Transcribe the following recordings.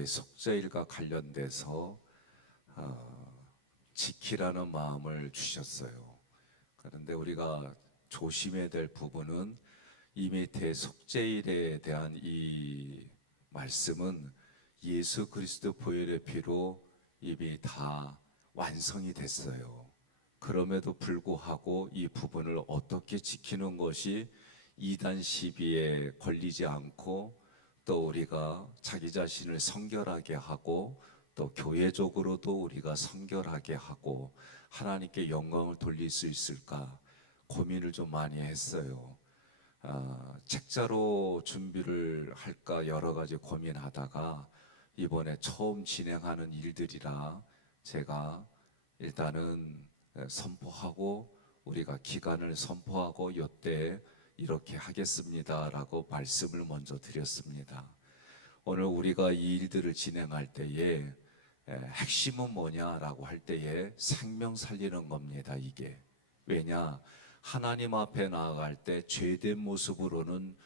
대속죄일과 관련돼서 지키라는 마음을 주셨어요. 그런데 우리가 조심해야 될 부분은 이미 대속죄일에 대한 이 말씀은 예수 그리스도 보혈의 피로 이미 다 완성이 됐어요. 그럼에도 불구하고 이 부분을 어떻게 지키는 것이 이단 시비에 걸리지 않고 또 우리가 자기 자신을 성결하게 하고 또 교회적으로도 우리가 성결하게 하고 하나님께 영광을 돌릴 수 있을까 고민을 좀 많이 했어요. 책자로 준비를 할까 여러 가지 고민하다가 이번에 처음 진행하는 일들이라 제가 일단은 선포하고 우리가 기간을 선포하고 이때 이렇게 하겠습니다라고 말씀을 먼저 드렸습니다. 오늘 우리가 이 일들을 진행할 때에 핵심은 뭐냐라고 할 때에 생명 살리는 겁니다. 이게 왜냐? 하나님 앞에 나아갈 때 죄된 모습으로는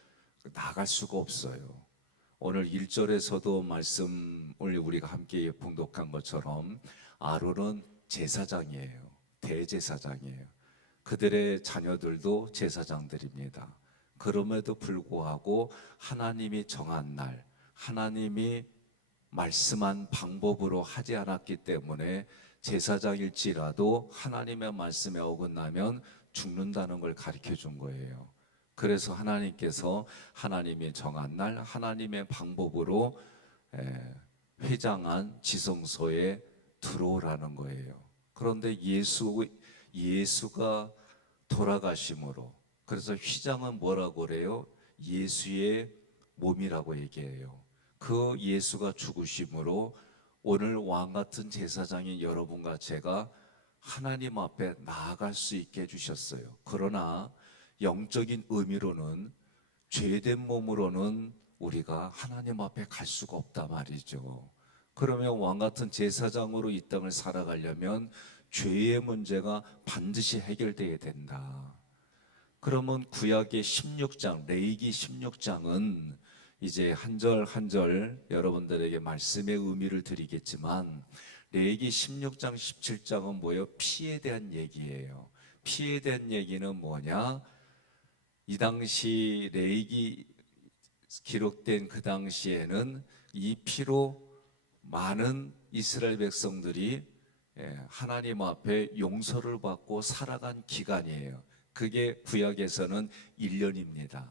나갈 수가 없어요. 오늘 1절에서도 말씀을 우리가 함께 봉독한 것처럼 아론은 제사장이에요. 대제사장이에요. 그들의 자녀들도 제사장들입니다. 그럼에도 불구하고 하나님이 정한 날, 하나님이 말씀한 방법으로 하지 않았기 때문에 제사장일지라도 하나님의 말씀에 어긋나면 죽는다는 걸 가르쳐 준 거예요. 그래서 하나님께서 하나님이 정한 날 하나님의 방법으로 회장한 지성소에 들어오라는 거예요. 그런데 예수가 돌아가심으로, 그래서 휘장은 뭐라고 그래요? 예수의 몸이라고 얘기해요. 그 예수가 죽으심으로 오늘 왕같은 제사장인 여러분과 제가 하나님 앞에 나아갈 수 있게 해주셨어요. 그러나 영적인 의미로는 죄된 몸으로는 우리가 하나님 앞에 갈 수가 없다 말이죠. 그러면 왕같은 제사장으로 이 땅을 살아가려면 죄의 문제가 반드시 해결돼야 된다. 그러면 구약의 16장, 레위기 16장은 이제 한 절 한 절 여러분들에게 말씀의 의미를 드리겠지만 레위기 16장, 17장은 뭐예요? 피에 대한 얘기예요. 피에 대한 얘기는 뭐냐? 이 당시 레위기 기록된 그 당시에는 이 피로 많은 이스라엘 백성들이 하나님 앞에 용서를 받고 살아간 기간이에요. 그게 구약에서는 1년입니다.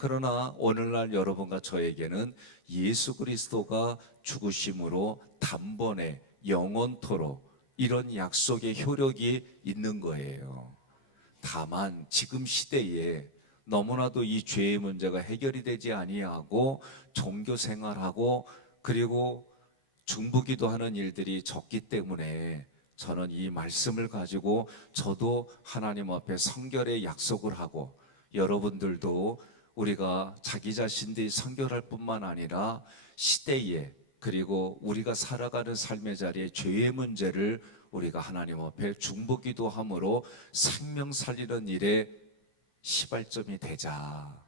그러나 오늘날 여러분과 저에게는 예수 그리스도가 죽으심으로 단번에 영원토록 이런 약속의 효력이 있는 거예요. 다만 지금 시대에 너무나도 이 죄의 문제가 해결이 되지 아니하고 종교 생활하고 그리고 중보기도 하는 일들이 적기 때문에 저는 이 말씀을 가지고 저도 하나님 앞에 성결의 약속을 하고 여러분들도 우리가 자기 자신들이 성결할 뿐만 아니라 시대에 그리고 우리가 살아가는 삶의 자리에 죄의 문제를 우리가 하나님 앞에 중보기도 함으로 생명 살리는 일에 시발점이 되자,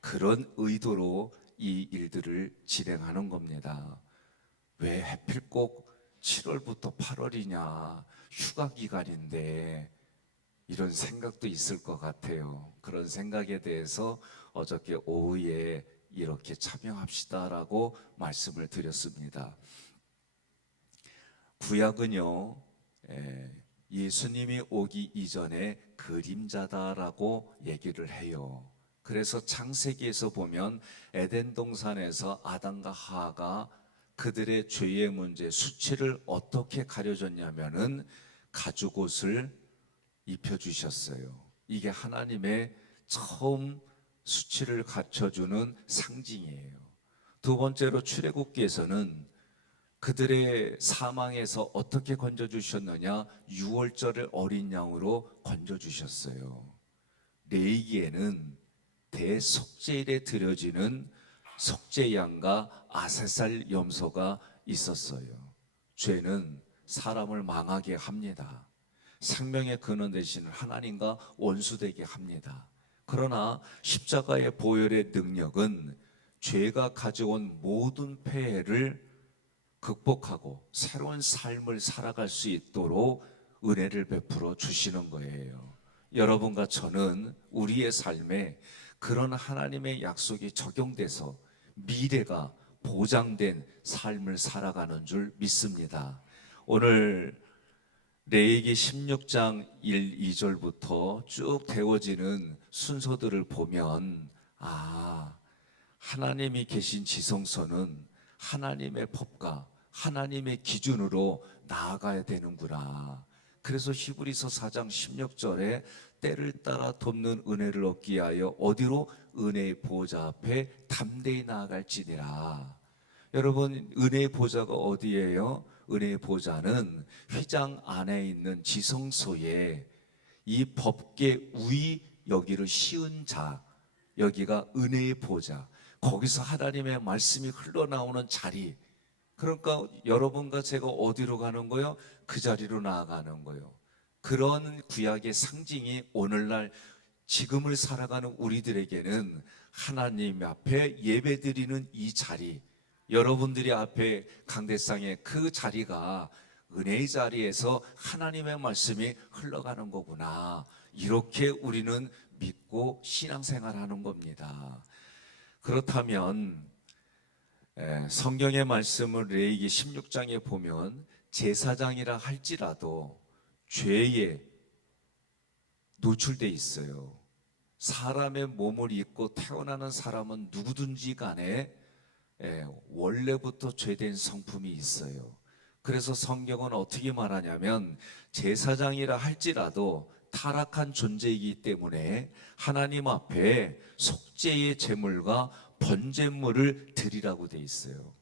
그런 의도로 이 일들을 진행하는 겁니다. 왜 하필 꼭 7월부터 8월이냐, 휴가 기간인데, 이런 생각도 있을 것 같아요. 그런 생각에 대해서 어저께 오후에 이렇게 참여합시다라고 말씀을 드렸습니다. 구약은요, 예수님이 오기 이전에 그림자다라고 얘기를 해요. 그래서 창세기에서 보면 에덴 동산에서 아담과 하와가 그들의 죄의 문제, 수치를 어떻게 가려줬냐면은 가죽옷을 입혀주셨어요. 이게 하나님의 처음 수치를 갖춰주는 상징이에요. 두 번째로 출애굽기에서는 그들의 사망에서 어떻게 건져주셨느냐? 유월절을 어린 양으로 건져주셨어요. 레위기에는 대속죄일에 드려지는 속죄양과 아세살 염소가 있었어요. 죄는 사람을 망하게 합니다. 생명의 근원 되시는 하나님과 원수되게 합니다. 그러나 십자가의 보혈의 능력은 죄가 가져온 모든 폐해를 극복하고 새로운 삶을 살아갈 수 있도록 은혜를 베풀어 주시는 거예요. 여러분과 저는 우리의 삶에 그런 하나님의 약속이 적용돼서 미래가 보장된 삶을 살아가는 줄 믿습니다. 오늘 레위기 16장 1, 2절부터 쭉 되어지는 순서들을 보면 하나님이 계신 지성소는 하나님의 법과 하나님의 기준으로 나아가야 되는구나. 그래서 히브리서 4장 16절에 때를 따라 돕는 은혜를 얻기 위하여 어디로? 은혜의 보좌 앞에 담대히 나아갈지니라. 여러분, 은혜의 보좌가 어디예요? 은혜의 보좌는 휘장 안에 있는 지성소에 이 법계 우위 여기를 씌운 자, 여기가 은혜의 보좌, 거기서 하나님의 말씀이 흘러나오는 자리. 그러니까 여러분과 제가 어디로 가는 거예요? 그 자리로 나아가는 거예요. 그런 구약의 상징이 오늘날 지금을 살아가는 우리들에게는 하나님 앞에 예배드리는 이 자리, 여러분들이 앞에 강대상의 그 자리가 은혜의 자리에서 하나님의 말씀이 흘러가는 거구나. 이렇게 우리는 믿고 신앙생활하는 겁니다. 그렇다면 성경의 말씀을 레위기 16장에 보면 제사장이라 할지라도 죄에 노출돼 있어요. 사람의 몸을 입고 태어나는 사람은 누구든지 간에 원래부터 죄된 성품이 있어요. 그래서 성경은 어떻게 말하냐면 제사장이라 할지라도 타락한 존재이기 때문에 하나님 앞에 속죄의 제물과 번제물을 드리라고 돼 있어요.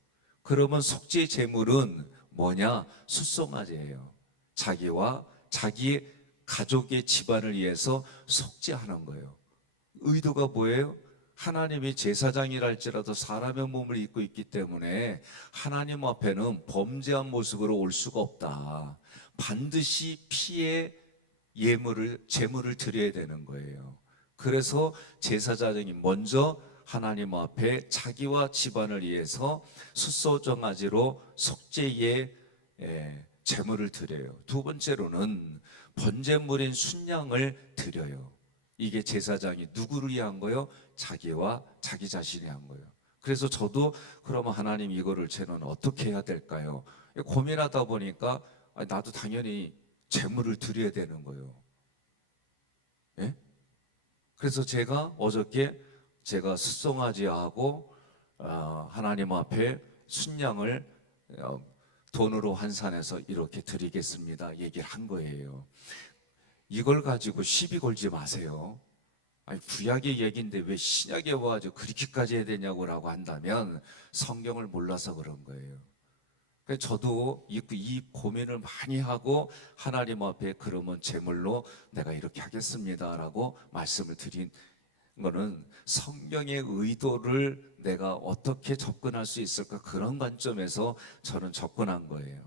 그러면 속죄의 제물은 뭐냐? 숫송아지예요. 자기와 자기 가족의 집안을 위해서 속죄하는 거예요. 의도가 뭐예요? 하나님이 제사장이라 할지라도 사람의 몸을 입고 있기 때문에 하나님 앞에는 범죄한 모습으로 올 수가 없다. 반드시 피의 제물을 드려야 되는 거예요. 그래서 제사장이 먼저 하나님 앞에 자기와 집안을 위해서 숫소정아지로 속죄의 제물을 드려요. 두 번째로는 번제물인 순양을 드려요. 이게 제사장이 누구를 위한 거예요? 자기와 자기 자신이 한 거예요. 그래서 저도 그러면 하나님 이거를 저는 어떻게 해야 될까요? 고민하다 보니까 나도 당연히 제물을 드려야 되는 거예요. 예? 그래서 제가 어저께 제가 숫송아지하고 하나님 앞에 순양을 돈으로 환산해서 이렇게 드리겠습니다 얘기를 한 거예요. 이걸 가지고 시비 걸지 마세요. 아니, 구약의 얘기인데 왜 신약에 와가지고 그렇게까지 해야 되냐고 라고 한다면 성경을 몰라서 그런 거예요. 그래서 저도 이 고민을 많이 하고 하나님 앞에 그러면 제물로 내가 이렇게 하겠습니다 라고 말씀을 드린 거는 성경의 의도를 내가 어떻게 접근할 수 있을까, 그런 관점에서 저는 접근한 거예요.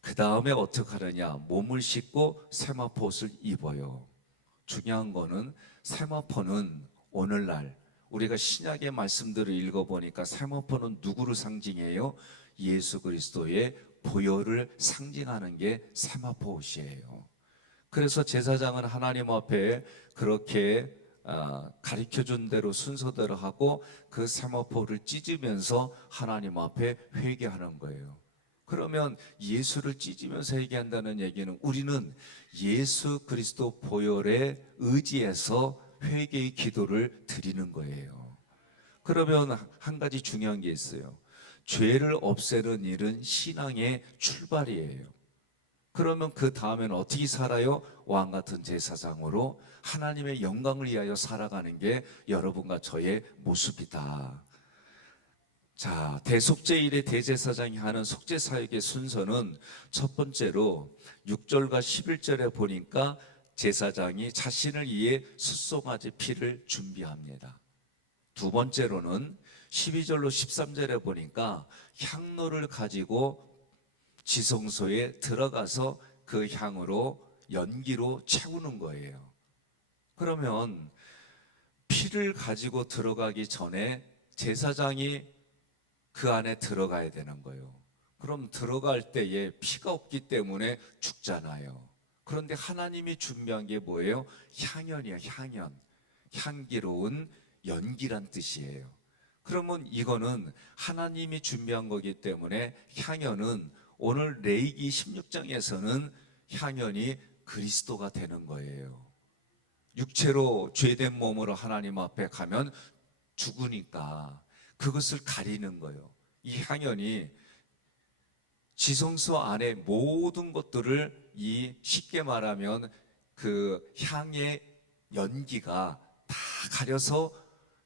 그 다음에 어떻게 하느냐? 몸을 씻고 세마포옷을 입어요. 중요한 거는 세마포는 오늘날 우리가 신약의 말씀들을 읽어보니까 세마포는 누구를 상징해요? 예수 그리스도의 보혈을 상징하는 게 세마포옷이에요. 그래서 제사장은 하나님 앞에 그렇게 가르쳐준 대로 순서대로 하고 그 세마포를 찢으면서 하나님 앞에 회개하는 거예요. 그러면 예수를 찢으면서 회개한다는 얘기는 우리는 예수 그리스도 보혈에 의지해서 회개의 기도를 드리는 거예요. 그러면 한 가지 중요한 게 있어요. 죄를 없애는 일은 신앙의 출발이에요. 그러면 그 다음에는 어떻게 살아요? 왕 같은 제사장으로 하나님의 영광을 위하여 살아가는 게 여러분과 저의 모습이다. 자, 대속죄일에 대제사장이 하는 속죄사역의 순서는 첫 번째로 6절과 11절에 보니까 제사장이 자신을 위해 숫송아지 피를 준비합니다. 두 번째로는 12절로 13절에 보니까 향로를 가지고 지성소에 들어가서 그 향으로 연기로 채우는 거예요. 그러면 피를 가지고 들어가기 전에 제사장이 그 안에 들어가야 되는 거예요. 그럼 들어갈 때에 피가 없기 때문에 죽잖아요. 그런데 하나님이 준비한 게 뭐예요? 향연이에요. 향연. 향기로운 연기란 뜻이에요. 그러면 이거는 하나님이 준비한 거기 때문에 향연은 오늘 레위기 16장에서는 향연이 그리스도가 되는 거예요. 육체로 죄된 몸으로 하나님 앞에 가면 죽으니까 그것을 가리는 거예요. 이 향연이 지성소 안에 모든 것들을 쉽게 말하면 그 향의 연기가 다 가려서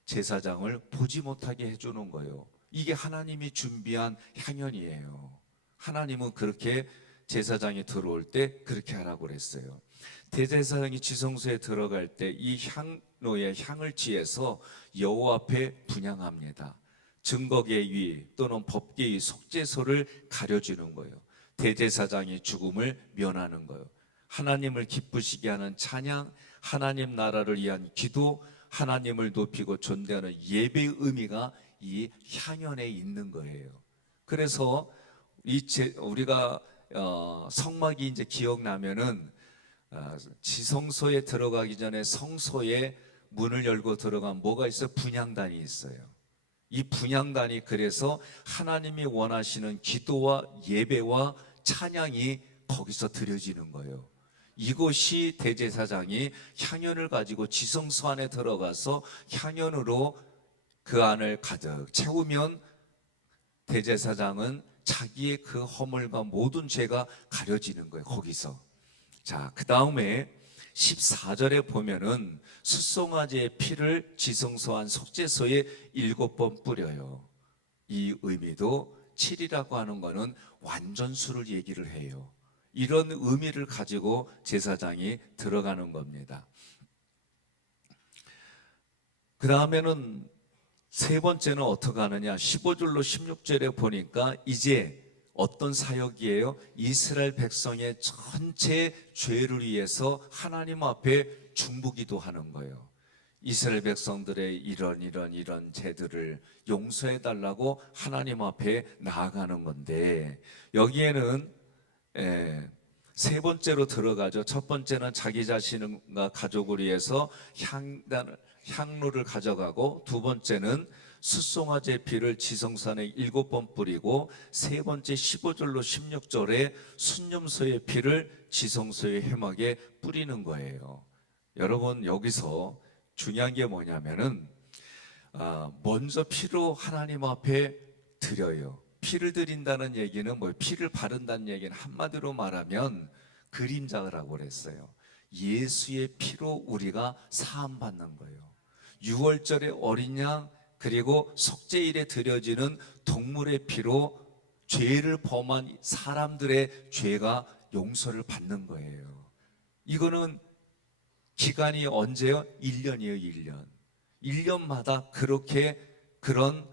제사장을 보지 못하게 해주는 거예요. 이게 하나님이 준비한 향연이에요. 하나님은 그렇게 제사장이 들어올 때 그렇게 하라고 그랬어요. 대제사장이 지성소에 들어갈 때 이 향로의 향을 취해서 여호와 앞에 분향합니다. 증거계위 또는 법계위 속죄소를 가려주는 거예요. 대제사장이 죽음을 면하는 거예요. 하나님을 기쁘시게 하는 찬양, 하나님 나라를 위한 기도, 하나님을 높이고 존대하는 예배의 의미가 이 향연에 있는 거예요. 그래서 우리가 성막이 이제 기억나면은 지성소에 들어가기 전에 성소에 문을 열고 들어가면 뭐가 있어요? 분향단이 있어요. 이 분향단이 그래서 하나님이 원하시는 기도와 예배와 찬양이 거기서 드려지는 거예요. 이곳이 대제사장이 향연을 가지고 지성소 안에 들어가서 향연으로 그 안을 가득 채우면 대제사장은 자기의 그 허물과 모든 죄가 가려지는 거예요. 거기서. 자, 그 다음에 14절에 보면은 숫송아지의 피를 지성소 안 속죄소에 7번 뿌려요. 이 의미도 7이라고 하는 거는 완전수를 얘기를 해요. 이런 의미를 가지고 제사장이 들어가는 겁니다. 그 다음에는 세 번째는 어떻게 하느냐? 15절로 16절에 보니까 이제 어떤 사역이에요? 이스라엘 백성의 전체 죄를 위해서 하나님 앞에 중보기도 하는 거예요. 이스라엘 백성들의 이런 죄들을 용서해 달라고 하나님 앞에 나아가는 건데, 여기에는 세 번째로 들어가죠. 첫 번째는 자기 자신과 가족을 위해서 향로를 가져가고, 두 번째는 숫송아지의 피를 지성산에 7번 뿌리고, 세 번째 15절로 16절에 순념소의 피를 지성소의 회막에 뿌리는 거예요. 여러분, 여기서 중요한 게 뭐냐면은 먼저 피로 하나님 앞에 드려요. 피를 드린다는 얘기는 뭐 피를 바른다는 얘기는 한마디로 말하면 그림자라고 그랬어요. 예수의 피로 우리가 사함 받는 거예요. 6월절에 어린 양, 그리고 속죄일에 드려지는 동물의 피로 죄를 범한 사람들의 죄가 용서를 받는 거예요. 이거는 기간이 언제요? 1년이에요. 1년. 1년마다 그렇게 그런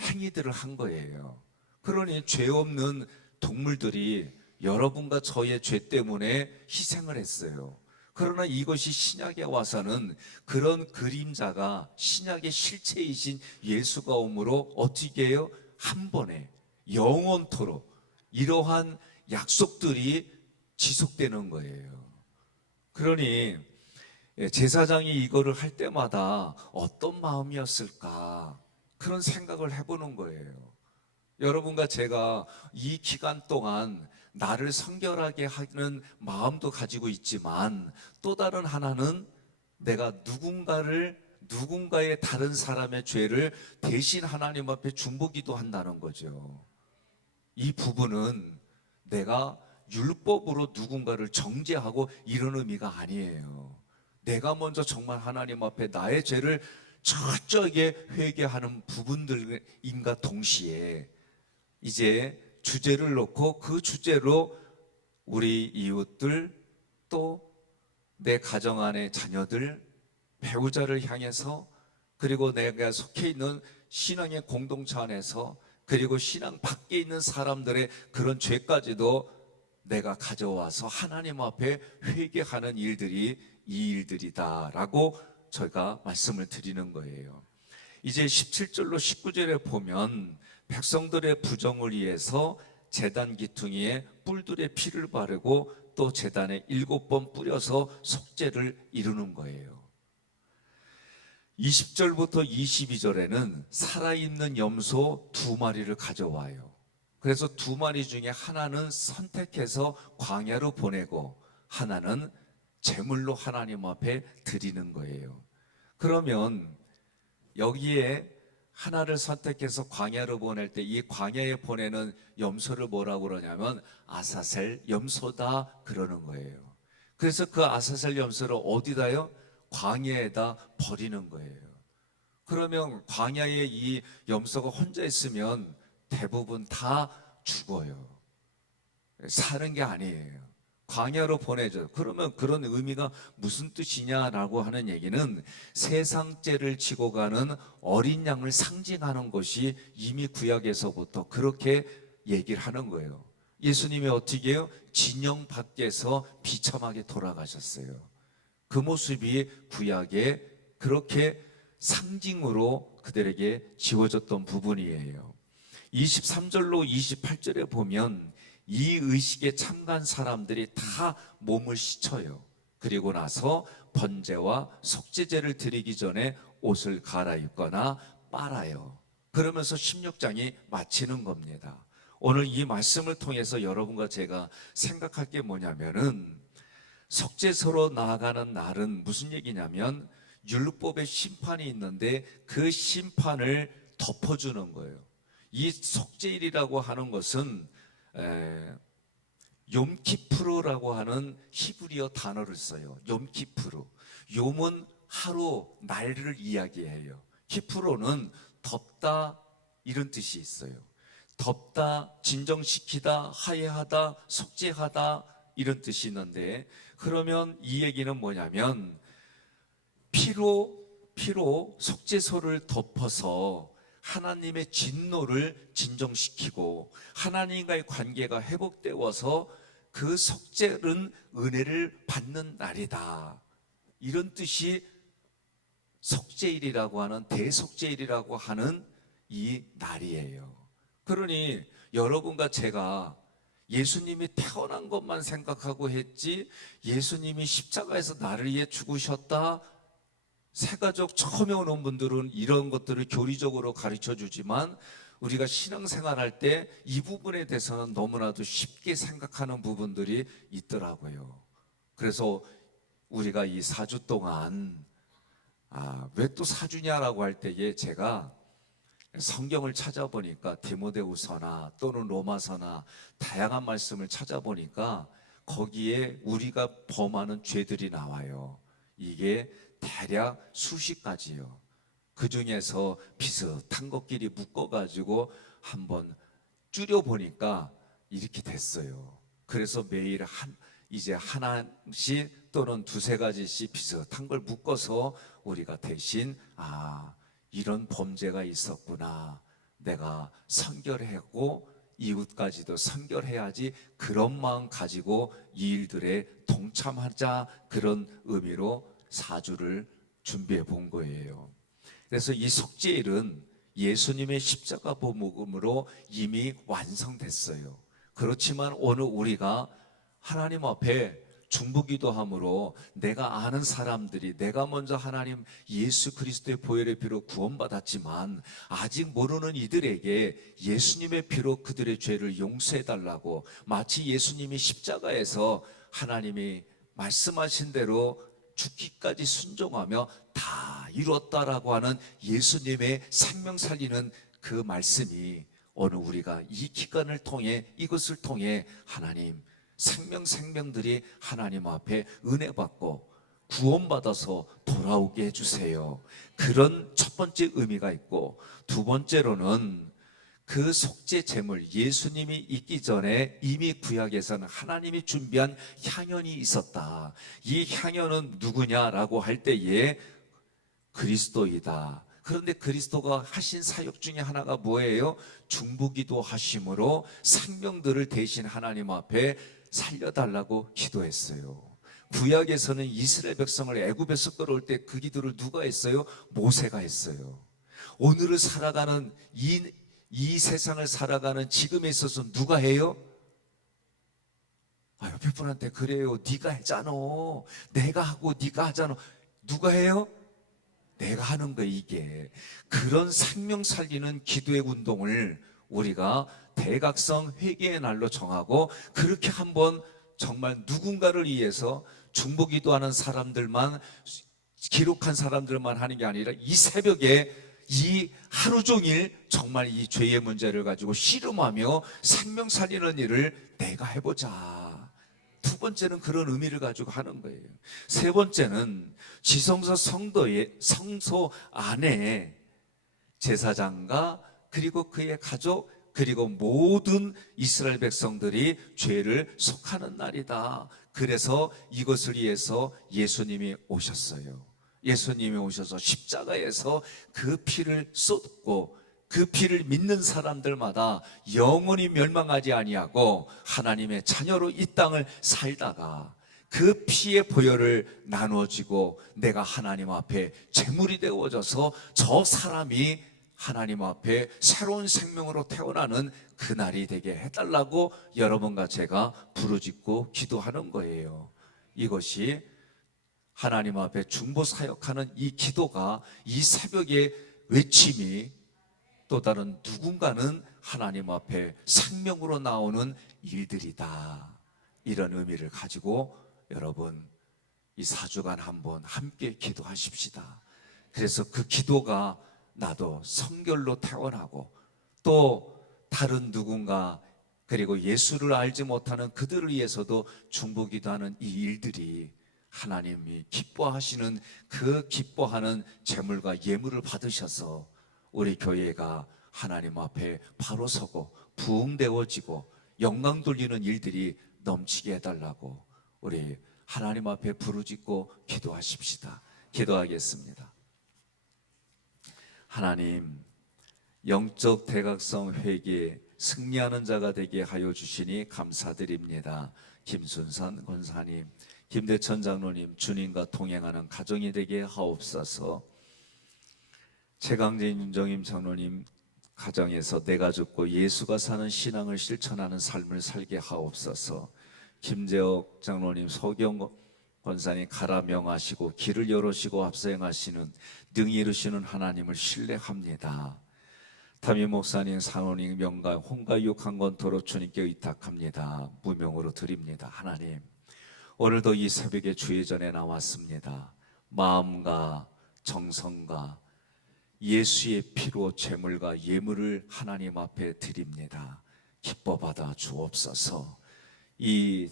행위들을 한 거예요. 그러니 죄 없는 동물들이 여러분과 저의 죄 때문에 희생을 했어요. 그러나 이것이 신약에 와서는 그런 그림자가 신약의 실체이신 예수가 오므로 어떻게 해요? 한 번에 영원토록 이러한 약속들이 지속되는 거예요. 그러니 제사장이 이거를 할 때마다 어떤 마음이었을까, 그런 생각을 해보는 거예요. 여러분과 제가 이 기간 동안 나를 성결하게 하는 마음도 가지고 있지만, 또 다른 하나는 내가 누군가의 다른 사람의 죄를 대신 하나님 앞에 중보기도 한다는 거죠. 이 부분은 내가 율법으로 누군가를 정죄하고 이런 의미가 아니에요. 내가 먼저 정말 하나님 앞에 나의 죄를 철저하게 회개하는 부분들인가 동시에 이제 주제를 놓고 그 주제로 우리 이웃들, 또 내 가정 안의 자녀들, 배우자를 향해서, 그리고 내가 속해 있는 신앙의 공동체 안에서, 그리고 신앙 밖에 있는 사람들의 그런 죄까지도 내가 가져와서 하나님 앞에 회개하는 일들이 이 일들이다라고 저희가 말씀을 드리는 거예요. 이제 17절로 19절에 보면 백성들의 부정을 위해서 제단 기퉁이에 뿔들의 피를 바르고 또 제단에 7번 뿌려서 속죄를 이루는 거예요. 20절부터 22절에는 살아있는 염소 2마리를 가져와요. 그래서 2마리 중에 하나는 선택해서 광야로 보내고 하나는 제물로 하나님 앞에 드리는 거예요. 그러면 여기에 하나를 선택해서 광야로 보낼 때 이 광야에 보내는 염소를 뭐라고 그러냐면 아사셀 염소다 그러는 거예요. 그래서 그 아사셀 염소를 어디다요? 광야에다 버리는 거예요. 그러면 광야에 이 염소가 혼자 있으면 대부분 다 죽어요. 사는 게 아니에요. 광야로 보내죠. 그러면 그런 의미가 무슨 뜻이냐라고 하는 얘기는 세상죄를 지고 가는 어린 양을 상징하는 것이 이미 구약에서부터 그렇게 얘기를 하는 거예요. 예수님이 어떻게 해요? 진영 밖에서 비참하게 돌아가셨어요. 그 모습이 구약에 그렇게 상징으로 그들에게 지워졌던 부분이에요. 23절로 28절에 보면 이 의식에 참가한 사람들이 다 몸을 씻어요. 그리고 나서 번제와 속죄제를 드리기 전에 옷을 갈아입거나 빨아요. 그러면서 16장이 마치는 겁니다. 오늘 이 말씀을 통해서 여러분과 제가 생각할 게 뭐냐면은 속죄소로 나아가는 날은 무슨 얘기냐면 율법의 심판이 있는데 그 심판을 덮어주는 거예요. 이 속죄일이라고 하는 것은 욤키푸르라고 하는 히브리어 단어를 써요. 욤키푸르. 욤은 하루, 날을 이야기해요. 키푸로는 덮다 이런 뜻이 있어요. 덮다, 진정시키다, 하회하다, 속죄하다 이런 뜻이 있는데 그러면 이 얘기는 뭐냐면 피로 속죄소를 덮어서 하나님의 진노를 진정시키고 하나님과의 관계가 회복되어서 그 속죄는 은혜를 받는 날이다. 이런 뜻이 속죄일이라고 하는 대속죄일이라고 하는 이 날이에요. 그러니 여러분과 제가 예수님이 태어난 것만 생각하고 했지 예수님이 십자가에서 나를 위해 죽으셨다. 새가족 처음에 오는 분들은 이런 것들을 교리적으로 가르쳐 주지만 우리가 신앙생활할 때 이 부분에 대해서는 너무나도 쉽게 생각하는 부분들이 있더라고요. 그래서 우리가 이 4주 동안 왜 또 4주냐라고 할 때에 제가 성경을 찾아보니까 디모데후서나 또는 로마서나 다양한 말씀을 찾아보니까 거기에 우리가 범하는 죄들이 나와요. 이게 대략 수십 가지요. 그 중에서 비슷한 것끼리 묶어가지고 한번 줄여보니까 이렇게 됐어요. 그래서 매일 이제 하나씩 또는 두세 가지씩 비슷한 걸 묶어서 우리가 대신 이런 범죄가 있었구나. 내가 선결하고 이웃까지도 선결해야지 그런 마음 가지고 이 일들에 동참하자 그런 의미로 4주를 준비해 본 거예요. 그래서 이 속죄일은 예수님의 십자가 보복음으로 이미 완성됐어요. 그렇지만 오늘 우리가 하나님 앞에 중보기도함으로 내가 아는 사람들이 내가 먼저 하나님 예수 그리스도의 보혈의 피로 구원받았지만 아직 모르는 이들에게 예수님의 피로 그들의 죄를 용서해달라고 마치 예수님이 십자가에서 하나님이 말씀하신 대로 죽기까지 순종하며 다 이루었다라고 하는 예수님의 생명 살리는 그 말씀이 오늘 우리가 이 기간을 통해 이것을 통해 하나님 생명들이 하나님 앞에 은혜 받고 구원받아서 돌아오게 해주세요. 그런 첫 번째 의미가 있고 두 번째로는 그 속죄 제물 예수님이 있기 전에 이미 구약에서는 하나님이 준비한 향연이 있었다. 이 향연은 누구냐라고 할 때에 그리스도이다. 그런데 그리스도가 하신 사역 중에 하나가 뭐예요? 중보기도 하심으로 생명들을 대신 하나님 앞에 살려달라고 기도했어요. 구약에서는 이스라엘 백성을 애굽에서 끌어올 때 그 기도를 누가 했어요? 모세가 했어요. 오늘을 살아가는 이 이 세상을 살아가는 지금에 있어서 누가 해요? 옆에 분한테 그래요. 네가 하잖아. 내가 하고 네가 하잖아. 누가 해요? 내가 하는 거. 이게 그런 생명 살리는 기도의 운동을 우리가 대각성 회개의 날로 정하고, 그렇게 한번 정말 누군가를 위해서 중보기도하는 사람들만, 기록한 사람들만 하는 게 아니라 이 새벽에 이 하루 종일 정말 이 죄의 문제를 가지고 씨름하며 생명 살리는 일을 내가 해보자. 두 번째는 그런 의미를 가지고 하는 거예요. 세 번째는 지성소 성소 안에 제사장과 그리고 그의 가족 그리고 모든 이스라엘 백성들이 죄를 속하는 날이다. 그래서 이것을 위해서 예수님이 오셨어요. 예수님이 오셔서 십자가에서 그 피를 쏟고 그 피를 믿는 사람들마다 영원히 멸망하지 아니하고 하나님의 자녀로 이 땅을 살다가 그 피의 보혈을 나눠지고 내가 하나님 앞에 제물이 되어져서 저 사람이 하나님 앞에 새로운 생명으로 태어나는 그날이 되게 해달라고 여러분과 제가 부르짖고 기도하는 거예요. 이것이 하나님 앞에 중보 사역하는 이 기도가, 이 새벽의 외침이 또 다른 누군가는 하나님 앞에 생명으로 나오는 일들이다. 이런 의미를 가지고 여러분 이 4주간 한번 함께 기도하십시다. 그래서 그 기도가 나도 성결로 태어나고 또 다른 누군가 그리고 예수를 알지 못하는 그들을 위해서도 중보기도하는 이 일들이 하나님이 기뻐하시는 그 기뻐하는 제물과 예물을 받으셔서 우리 교회가 하나님 앞에 바로 서고 부흥되어지고 영광 돌리는 일들이 넘치게 해달라고 우리 하나님 앞에 부르짖고 기도하십시다. 기도하겠습니다. 하나님, 영적 대각성 회개에 승리하는 자가 되게 하여 주시니 감사드립니다. 김순선 권사님, 김대천 장로님, 주님과 동행하는 가정이 되게 하옵소서. 최강진 윤정임 장로님 가정에서 내가 죽고 예수가 사는 신앙을 실천하는 삶을 살게 하옵소서. 김재옥 장로님, 서경 권사님 가라 명하시고 길을 열으시고 앞서 행하시는 능히 이루시는 하나님을 신뢰합니다. 담임 목사님, 상원님, 명가, 홍가, 육한권토로 주님께 의탁합니다. 무명으로 드립니다. 하나님, 오늘도 이 새벽에 주의 전에 나왔습니다. 마음과 정성과 예수의 피로 제물과 예물을 하나님 앞에 드립니다. 기뻐 받아 주옵소서. 이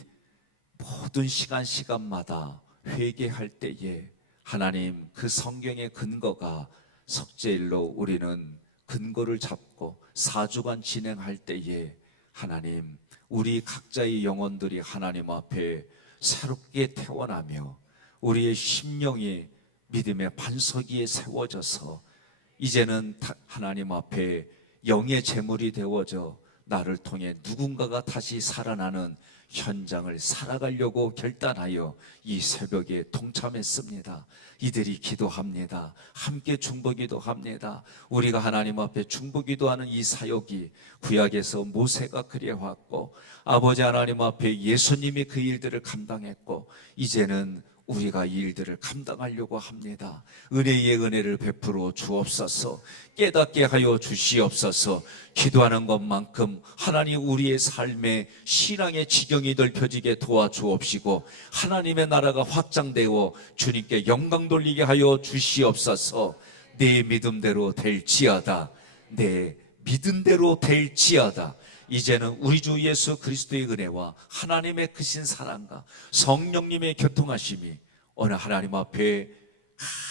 모든 시간마다 회개할 때에 하나님 그 성경의 근거가 석제일로 우리는 근거를 잡고 4주간 진행할 때에 하나님 우리 각자의 영혼들이 하나님 앞에 새롭게 태어나며 우리의 심령이 믿음의 반석 위에 세워져서 이제는 하나님 앞에 영의 제물이 되어져 나를 통해 누군가가 다시 살아나는 현장을 살아가려고 결단하여 이 새벽에 동참했습니다. 이들이 기도합니다. 함께 중보기도합니다. 우리가 하나님 앞에 중보기도하는 이 사역이 구약에서 모세가 그리해왔고 아버지 하나님 앞에 예수님이 그 일들을 감당했고 이제는 우리가 이 일들을 감당하려고 합니다. 은혜의 은혜를 베풀어 주옵소서. 깨닫게 하여 주시옵소서. 기도하는 것만큼 하나님 우리의 삶에 신앙의 지경이 넓혀지게 도와주옵시고 하나님의 나라가 확장되어 주님께 영광 돌리게 하여 주시옵소서. 내 믿음대로 될지어다. 내 믿음대로 될지어다. 이제는 우리 주 예수 그리스도의 은혜와 하나님의 크신 사랑과 성령님의 교통하심이 오늘 하나님 앞에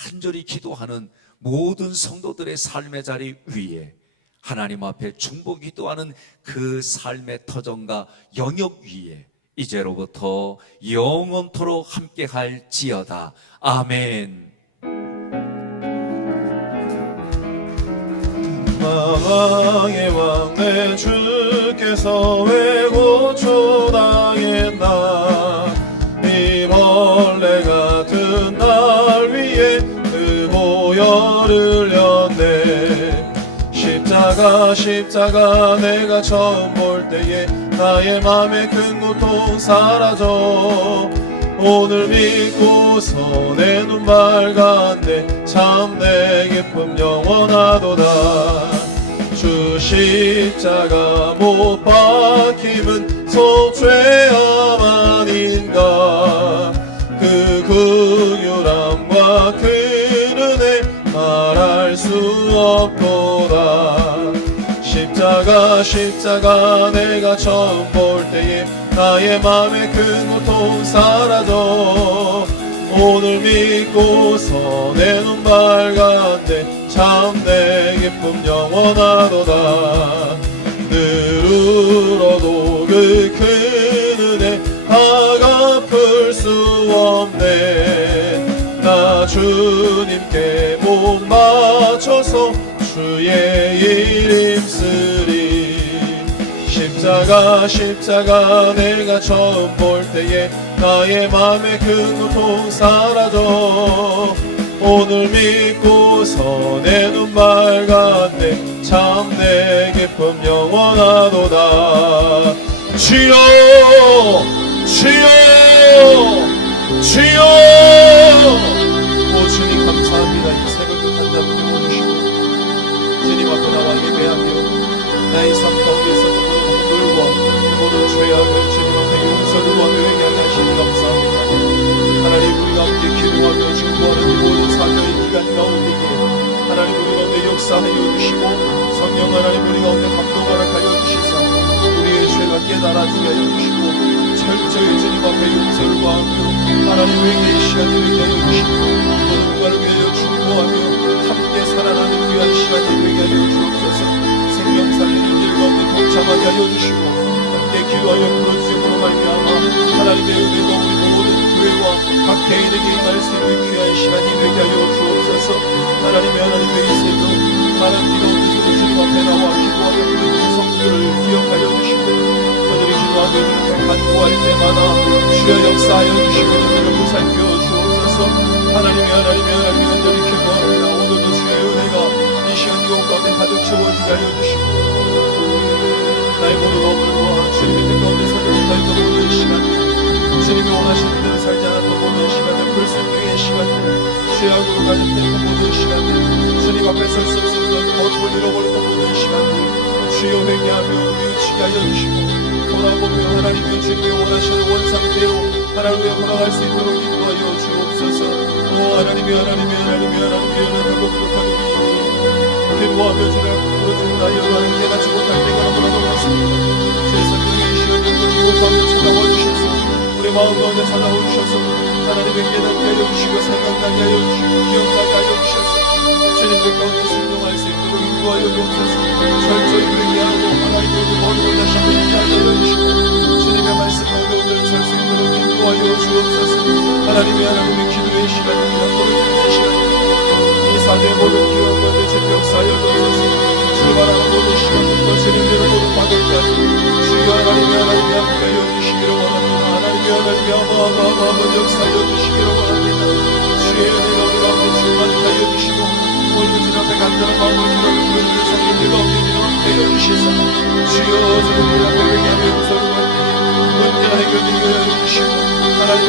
간절히 기도하는 모든 성도들의 삶의 자리 위에 하나님 앞에 중보기도하는 그 삶의 터전과 영역 위에 이제로부터 영원토록 함께 할지어다. 아멘. 만왕의 왕 내 주께서 왜 고초당했나. 이 벌레 같은 날 위에 그 보혈을 흘렸네. 십자가 십자가 내가 처음 볼 때에 나의 맘에 큰 고통 사라져 오늘 믿고서 내 눈 밝았네 참 내 기쁨 영원하도다 주 십자가 못 박힘은 속죄함 아닌가 그 긍휼함과 그 은혜 말할 수 없도다 십자가 내가 처음 볼 때에 나의 맘에 큰 고통 사라져 오늘 믿고서 내 눈 밝았네 참 내 기쁨 영원하도다 늘 울어도 그 큰 은혜 아갚을 수 없네 나 주님께 못 맞춰서 주의 일 힘쓰리 십자가 내가 처음 볼 때에 나의 맘에 큰 고통 사라져 오늘 믿고서 내 눈 밝았네 참 내 기쁨 영원하도다 주여 주여 주여 오 주님 감사합니다 이 새벽도 단답게 오주시고 주님 앞에 나와 예배하며 나의 삶 가운데 있었던 모든 허물과 모든 죄악을 주님 앞에 용서를 구하며 회개하시니 감사합니다 하나님 우리가 함께 기도하며 중보하는 이 모든 사교의 기간 가운데 하나님 우리 가운데 역사하여 주시고 성령 하나님 우리 가운데 감동하라 하여 주시사 우리의 죄가 깨달아지게 하여 주시고 철저히 주님 앞에 용서를 구하며 하나님 회개의 시간을 되게 하여 주시고 누군가를 위하여 중보하며 함께 살아나는 귀한 시간이 되게 하여 주옵소서 생명 살리는 일 가운데 동참하게 하여 주시고 함께 기도하여 부르짖음으로 말미암아 하나님의 은혜가 우리 모든 교회와 각 개인에게 임할 수 있는 귀한 시간이 되게 하여 주옵소서 하나님의 이 새벽 하나님 가운데서도 주님 앞에 나와 기도하며 부르는 성도를 기억하여 주시고 저들이 기도하며 주님께 간구할 때마다 주여 역사하여 주시고 저들을 보살펴 주옵소서 하나님의 저들이 기도합니다 오늘도 주의 은혜가 이 시간 이 가운데 가득 채워지게 하여 주시고 나의 모든 어물과 주님의 뜻 가운데 서지 못하였던 모든 시간들 주님이 원하시는 대로 살지 않았던 모든 시간들 불순종의 시간들 죄악으로 가득했던 모든 시간들 주님 앞에 설 수 없었던 거룩을 잃어버렸던 모든 시간들 주여 회개하며 뉘우치게 하여 주시고 돌아보며 하나님의 주님이 원하시는 원상대로 하나님의 돌아갈 수 있도록 인도하여 주옵소서 오 하나님이 결국 부족하는 기도하며 주를 부르짖는다 여호와를 깨닫지 못할 때가 너무나도 많습니다 제 성령의 시간을 기록하며 찾아와 주셔서 우리 마음 가운데 찾아와 주셔서 하나님의 깨닫게 하여 주시고 생각나게 하여 주시고 기억나게 하여 주셔서 주님의 가운데 순종할 수 있도록 인도하여 주옵소서 철저히 회개하고 하나님의 우리 머리를 다시 한번 인도하게 하여 주시고 주님의 말씀 가운데 오늘 설 수 있도록 인도하여 주옵소서 하나님의 기도의 시간입니다 부르짖는 시간입니다 이 사대의 모든 기원 가운데 주님 역사하여 주옵소서 출발하는 모든 시간부터 주님대로 모든 바닥까지 주여 하나님의 함께 하여 주시기를 원합니다 하나님의 아버지 역사하여 주시기를 원합니다 주의 은혜가 우리 가운데 충만하게 하여 주시고 오늘도 주님 앞에 간절한 마음으로 기도하며 부르짖는 성도들 가운데 주님 함께 하여 주시사 주여 주님 앞에 회개하며 용서를 받으니 문제가 해결되게 하여 주시고 하나님